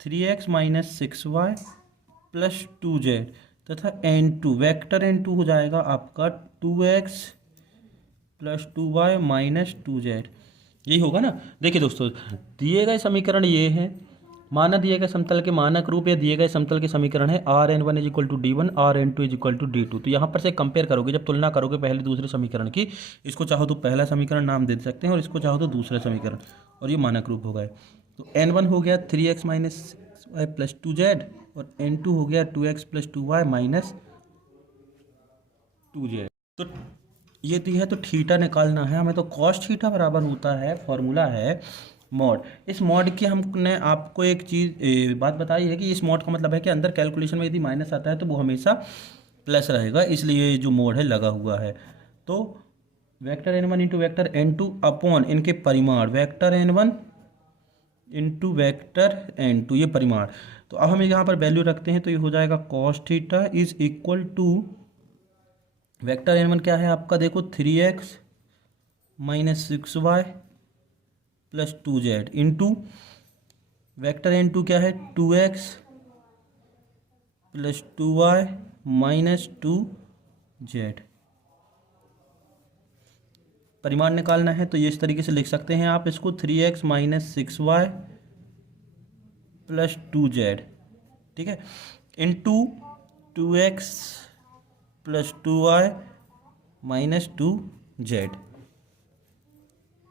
3x minus 6y plus 2z तथा n2 वेक्टर n2 हो जाएगा आपका 2x plus 2y minus 2z, यही होगा ना। देखिए दोस्तों, दिए गए समीकरण ये हैं, माना दिए गए समतल के मानक रूप या दिए गए समतल के समीकरण है r n1 is equal to d1, r n2 is equal to d2। तो यहाँ पर से कंपेयर करोगे, जब तुलना करोगे पहले दूसरे समीकरण की, इसको चाहो तो पहला समीकरण नाम दे सकते हैं और इसको चाहो तो दूसरा समीकरण, और ये मानक रूप हो गए। तो n1 हो गया 3x minus y plus 2z और n2 हो गया 2x plus 2y minus 2z। तो ये दी है, तो थीटा निकालना है हमें, तो कॉस थीटा बराबर होता है, फॉर्मूला है मॉड। इस मॉड की हमने आपको एक चीज़ बात बताई है कि इस मॉड का मतलब है कि अंदर कैलकुलेशन में यदि माइनस आता है तो वो हमेशा प्लस रहेगा, इसलिए जो मोड है लगा हुआ है। तो vector n1 into vector n2 upon इनके परिमाण, vector n1 into vector n2, ये परिमाण। तो अब हम यहाँ पर वैल्यू रखते हैं, तो ये हो जाएगा cos theta is equal to vector n1 क्या है आपका, देखो 3x minus 6y plus 2z into vector n2 क्या है 2x plus 2y minus 2z। परिमाण निकालना है तो ये इस तरीके से लिख सकते हैं आप इसको, 3x minus 6y plus 2z, ठीक है, into 2x plus 2y minus 2z।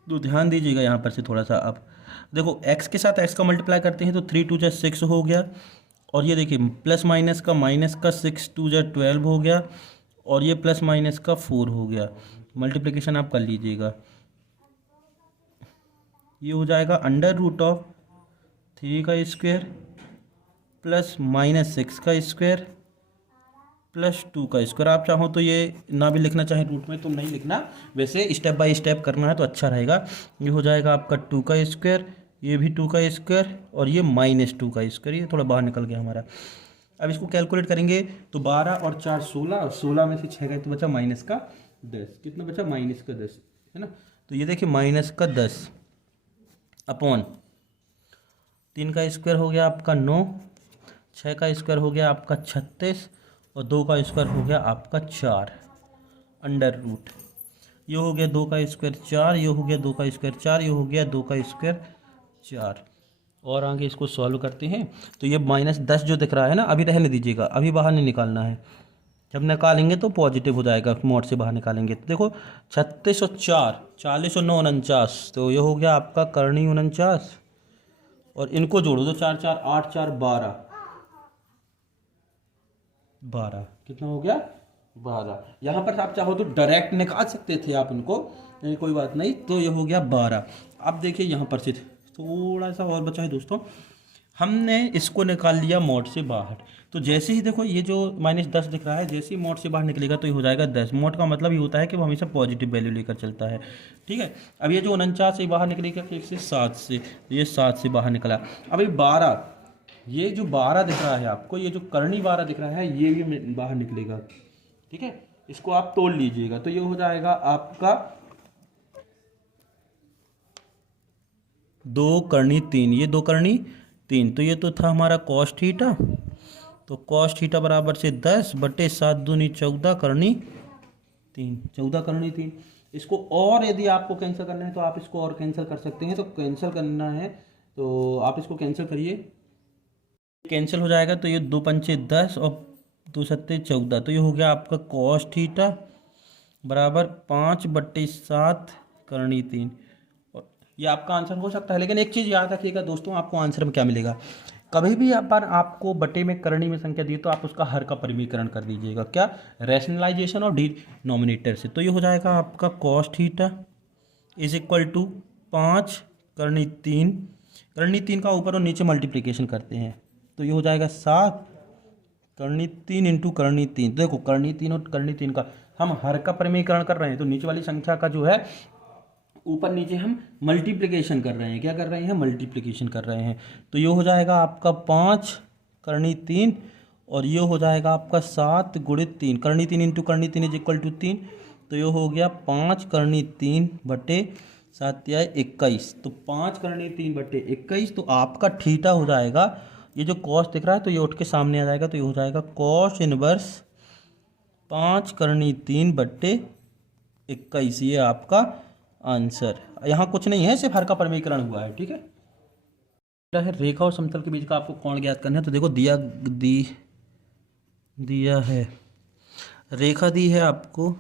तो ध्यान दीजिएगा यहाँ पर से थोड़ा सा, आप देखो x के साथ x का मल्टीप्लाई करते हैं तो 3 2 जा 6 हो गया, और ये देखिए प्लस माइनस का 6 2 जा 12 हो गया, और ये प्लस माइनस का 4 हो गया। मल्टीप्लिकेशन आप कर लीजिएगा, ये हो जाएगा अंडर रूट ऑफ 3 का स्क्वायर प्लस माइनस 6 का स्क्वायर प्लस 2 का स्क्वायर। आप चाहो तो ये ना भी लिखना चाहे रूट में तो नहीं लिखना, वैसे स्टेप बाय स्टेप करना है तो अच्छा रहेगा। ये हो जाएगा आपका 2 का स्क्वायर, ये भी 2 का स्क्वायर, और ये माइनस 2 का स्क्वायर, ये थोड़ा बाहर निकल गया हमारा। अब इसको कैलकुलेट करेंगे तो 12 और 4 16, और 16 में से 6 गए तो बचा माइनस का 10, कितना बचा माइनस का 10, है ना। तो ये देखिए माइनस का 10 अपॉन 3 का स्क्वायर हो गया आपका 9, 6 का स्क्वायर हो गया आपका 36 और 2 का स्क्वायर हो गया आपका 4 अंडर रूट। ये हो गया 2 का स्क्वायर 4, ये हो गया 2 का स्क्वायर 4, ये हो गया 2 का स्क्वायर 4। और आगे इसको सॉल्व करते हैं तो ये -10 जो दिख रहा है ना, अभी रहने दीजिएगा, अभी बाहर नहीं निकालना है। जब निकालेंगे तो पॉजिटिव हो जाएगा, मोड से बाहर निकालेंगे तो देखो 36 और 4, 40 और 9 49, तो ये हो गया आपका करनी 49। और इनको जोड़ो तो 4 4 8 4 12, 12 कितना हो गया 12। यहाँ पर आप चाहो तो डायरेक्ट निकाल सकते थे आप उनको, कोई बात नहीं। तो ये हो गया 12। अब देखिए यहाँ पर से थोड़ा सा और बचा है दोस्तों, हमने इसको निकाल लिया मोड से बाहर। तो जैसे ही देखो ये जो -10 दिख रहा है, जैसे ही मोड से बाहर निकलेगा तो ये हो जाएगा 10। मोड का मतलब ये होता है कि वो हमेशा पॉजिटिव वैल्यू लेकर चलता है, ठीक है। अब ये जो 49 से बाहर निकलेगा फिर से 7 से, ये 7 से बाहर निकला। अब ये 12, ये जो 12 दिख रहा है आपको, ये जो करनी 12 दिख रहा है, ये भी बाहर निकलेगा, ठीक है। इसको आप तोड़ लीजिएगा तो ये हो जाएगा आपका 2 करनी 3, ये 2 करनी 3। तो ये तो था हमारा कॉस थीटा, तो कॉस थीटा बराबर से 10 बटे 7 दूनी 14 करनी 3, 14 करनी 3। इसको और यदि आपको कैंसिल करना है तो आप इसको और कैंसिल कर सकते हैं। तो कैंसिल करना है तो आप इसको कैंसिल करिए, कैंसिल हो जाएगा। तो ये 2 पंचे 10 और 2 सत्ते 14, तो ये हो गया आपका कॉस थीटा बराबर 5 बटे 7 करनी 3। और ये आपका आंसर हो सकता है। लेकिन एक चीज़ याद रखिएगा दोस्तों, आपको आंसर में क्या मिलेगा, कभी भी पर आपको बटे में करनी में संख्या दी तो आप उसका हर का परिमीकरण कर दीजिएगा, क्या, रैशनलाइजेशन और डिनोमिनेटर से। तो ये हो जाएगा आपका cos theta is equal to 5 करनी 3, करनी 3 का ऊपर और नीचे मल्टीप्लिकेशन करते हैं तो ये हो जाएगा 7 करनी 3 इंटू करनी 3। देखो करनी 3 और करनी 3 का हम हर का परिमीकरण कर रहे हैं, तो नीचे वाली संख्या का जो है ऊपर नीचे हम मल्टीप्लिकेशन कर रहे हैं, क्या कर रहे हैं, मल्टीप्लिकेशन कर रहे हैं। तो ये हो जाएगा आपका 5 करनी 3 और ये हो जाएगा आपका 7 गुणित 3, करनी 3 इंटू करनी 3 इज इक्वल टू 3। तो ये हो गया 5 करनी 3 बटे 7 या 21, तो 5 करनी 3 बटे 21। तो आपका थीटा हो जाएगा, ये जो कॉस दिख रहा है तो ये उठ के सामने आ जाएगा, तो ये हो जाएगा कॉस इनवर्स 5 करनी 3 बटे 21। ये आपका आंसर, यहाँ कुछ नहीं है, सिर्फ हर का परिमीकरण हुआ है, ठीक है। रेखा और समतल के बीच का आपको कोण ज्ञात करना है। तो देखो दिया है, रेखा दी है आपको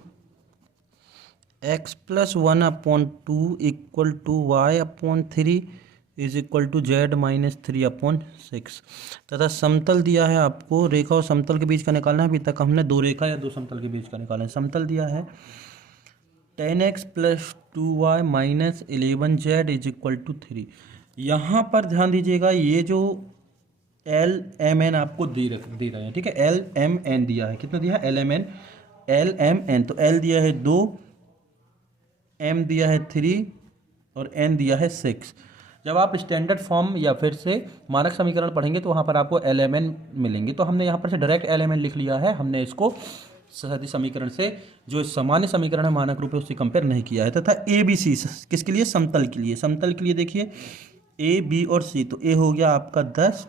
x+1/2 equal to y/3 is equal to z-3/6 तथा समतल दिया है आपको, रेखा और समतल के बीच का निकालना है। अभी तक हमने 2 रेखा या 2 समतल के बीच का निकाला है। समतल दिया है tan x + 2y - 11z is equal to 3। यहाँ पर ध्यान दीजिएगा, ये जो LMN आपको दे रहे हैं, ठीक है। LMN दिया है, कितना दिया है, LMN। तो L दिया है 2, M दिया है 3 और N दिया है 6। जब आप स्टैंडर्ड फॉर्म या फिर से मानक समीकरण पढ़ेंगे तो वहाँ पर आपको LMN मिलेंगे। तो हमने यहाँ पर से डायरेक्ट LMN लिख लिया है, हमने इसको सदिश समीकरण से जो सामान्य समीकरण है मानक रूप है उससे कंपेयर नहीं किया है। तथा ABC किसके लिए, समतल के लिए। समतल के लिए देखिए A, B और C। तो A हो गया आपका 10,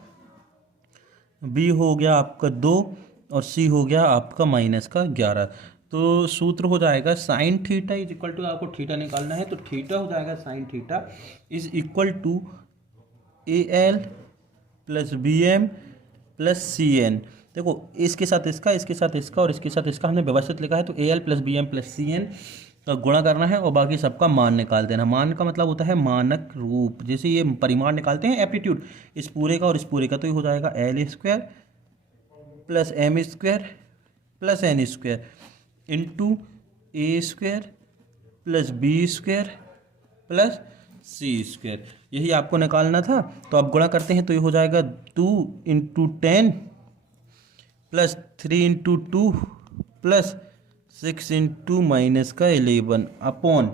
B हो गया आपका 2 और C हो गया आपका -11। तो सूत्र हो जाएगा sine theta is equal to, आपको थीटा निकालना है तो थीटा हो जाएगा sine theta is equal to AL + BM + CN। देखो इसके साथ इसका, इसके साथ इसका और इसके साथ इसका हमने व्यवस्थित लिखा है। तो AL + BM + CN का गुणा करना है और बाकी सबका मान निकाल देना। मान का मतलब होता है मानक रूप, जैसे ये परिमाण निकालते हैं एप्टीट्यूड, इस पूरे का और इस पूरे का। तो ये हो जाएगा L² + M² + N² into A² + B² + C²। यही आपको निकालना था। तो आप गुणा करते हैं तो ये हो जाएगा 2 × 10 + 3 × 2 + 6 × -11 अपॉन,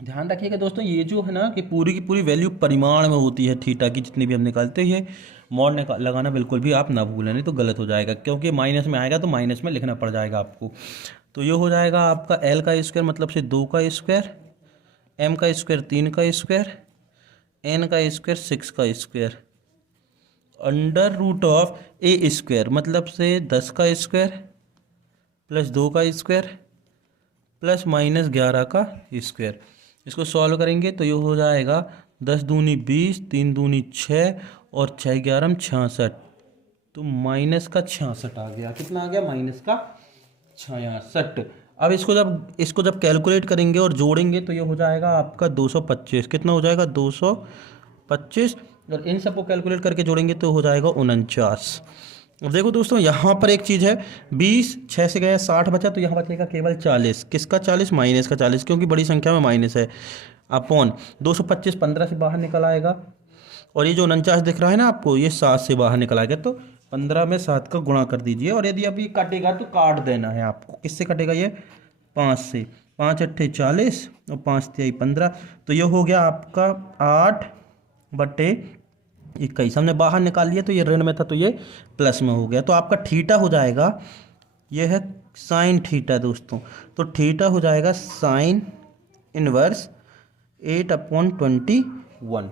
ध्यान रखिएगा दोस्तों, ये जो है ना कि पूरी की पूरी वैल्यू परिमाण में होती है थीटा की, जितनी भी हम निकालते हैं। मॉड लगाना बिल्कुल भी आप ना भूलें, नहीं तो गलत हो जाएगा, क्योंकि माइनस में आएगा तो माइनस में लिखना पड़ जाएगा आपको। तो ये हो जाएगा आपका L का स्क्वायर मतलब से 2 का स्क्वायर, M का स्क्वायर 3 का स्क्वायर n का स्क्वायर 6 का square under root of A square मतलब से 10 का स्क्वायर प्लस 2 का स्क्वायर प्लस माइनस 11 का स्क्वायर। इसको सॉल्व करेंगे तो ये हो जाएगा 10 दूनी 20, 3 दूनी 6 और 6 11 66, तो माइनस का 66 आ गया। कितना आ गया? माइनस का 66। अब इसको जब कैलकुलेट करेंगे और जोड़ेंगे तो ये हो जाएगा आपका 225। कितना हो जाएगा? 225। और इन सबको कैलकुलेट करके जोड़ेंगे तो हो जाएगा 49। अब देखो दोस्तों, यहाँ पर एक चीज़ है, 20 6 से गया 60 बचा, तो यहाँ बचेगा केवल 40। किसका 40? माइनस का 40, क्योंकि बड़ी संख्या में माइनस है। अपॉन 225 15 से बाहर निकल आएगा, और ये जो 49 दिख रहा है ना आपको, ये 7 से बाहर निकल आएगा। तो 15 में 7 का गुणा कर दीजिए, और यदि अभी कटेगा तो काट देना है आपको। किससे कटेगा ये? 5 से। 5 अट्ठे 40 और 5 तिहाई 15, तो ये हो गया आपका 8/21। हमने बाहर निकाल लिया तो ये ऋण में था तो ये प्लस में हो गया। तो आपका थीटा हो जाएगा, ये है साइन थीटा दोस्तों। तो थीटा हो जाएगा साइन इनवर्स 8/21।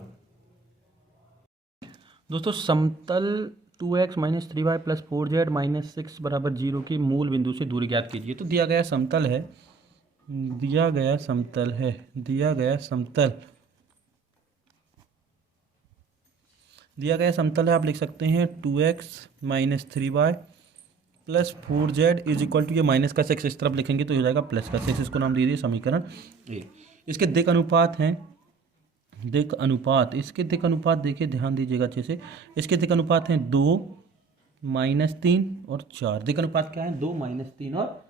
दोस्तों समतल 2x - 3y + 4z - 6 = 0 की मूल बिंदु से दूरी ज्ञात कीजिए। तो दिया गया समतल है, आप लिख सकते हैं 2x - 3y + 4z = ये माइनस का 6 इस तरफ लिखेंगे तो हो जाएगा प्लस का 6। इसको नाम दे दिए समीकरण ए। इसके दिक् अनुपात हैं, इसके दिक् अनुपात देखिए, ध्यान दीजिएगा अच्छे से। इसके दिक् अनुपात हैं 2 - 3 और 4। दिक् अनुपात क्या है? 2 - 3 और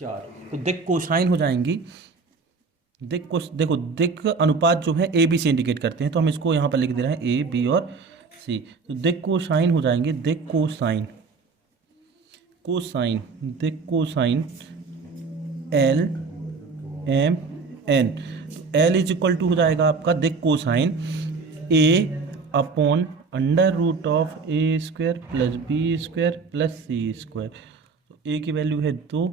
4। तो दिक् कोसाइन हो जाएंगी। दिक् अनुपात जो है ए बी से इंडिकेट करते हैं, तो हम इसको यहाँ पर लिख दे रहे हैं ए बी और सी। तो दिक् कोसाइन हो जाएंगे, दिक् cosine L M N। L = हो जाएगा आपका दिक् कोसाइन A/√A² + B² + C²। तो A की वैल्यू है 2,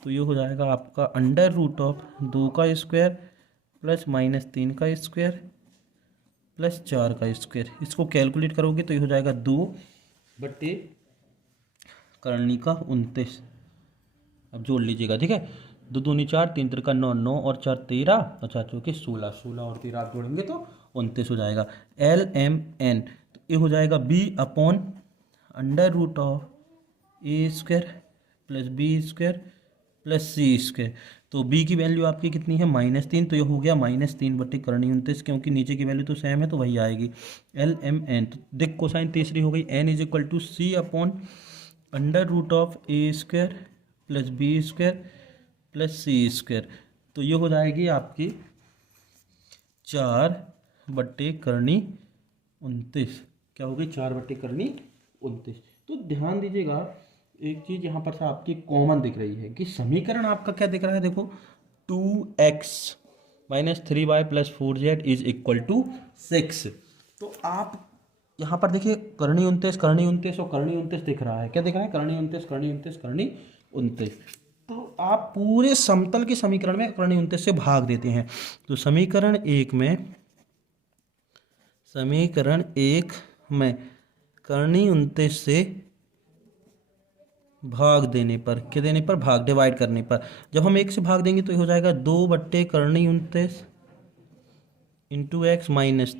तो ये हो जाएगा आपका √2 का स्क्वायर प्लस -3 का स्क्वायर प्लस 4 का स्क्वायर। इसको कैलकुलेट करोगे तो ये हो जाएगा 2/, करनी का 29। अब जोड़ लीजिएगा, ठीक है। 2 दूनी 4, 3 तिरका 9, 9 और 4 13 और 4 चौके 16, 16 और 13 आप जोड़ेंगे तो 29 हो जाएगा। LMN तो ये हो जाएगा B/√A² + B² + C²। तो B की वैल्यू आपकी कितनी है? -3, तो ये हो गया -3/, करनी 29, क्योंकि नीचे की वैल्यू तो सेम है तो वही आएगी। LMN तो दिक् कोसाइन तीसरी हो गई, N = C/√A² + B² + C²। तो ये हो जाएगी आपकी 4/, करनी 29। क्या हो गई? 4/, करनी 29। तो ध्यान दीजिएगा, एक चीज़ यहाँ पर से आपकी कॉमन दिख रही है कि समीकरण आपका क्या दिख रहा है। देखो 2x - 3y + 4z = 6। तो आप यहाँ पर देखिए करनी 29 और करनी 29 दिख रहा है। क्या दिख रहा है? करनी 29। तो आप पूरे समतल के समीकरण में करनी 29 से भाग देते हैं। तो समीकरण एक में करनी 29 से भाग देने पर, क्या देने पर? भाग, डिवाइड करने पर। जब हम 1 से भाग देंगे तो ये हो जाएगा 2/, करनी 29 × x -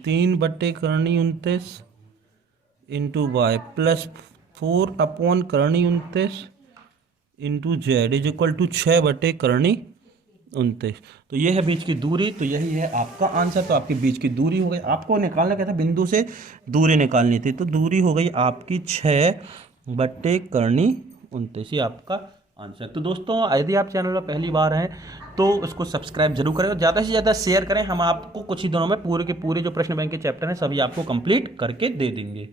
3/, करनी 29 × y + 4/, करनी 29 × z = 6/, करनी 29। तो ये है बीच की दूरी, तो यही है आपका आंसर। तो आपकी बीच की दूरी हो गई, आपको निकालना क्या था? बिंदु से दूरी निकालनी थी। तो दूरी हो गई आपकी 6/, करनी 29, ये आपका आंसर। तो दोस्तों यदि आप चैनल पर पहली बार हैं तो उसको सब्सक्राइब जरूर करें और ज़्यादा से ज़्यादा शेयर करें। हम आपको कुछ ही दिनों में पूरे के पूरे जो प्रश्न बैंक के चैप्टर हैं सभी आपको कंप्लीट करके दे देंगे।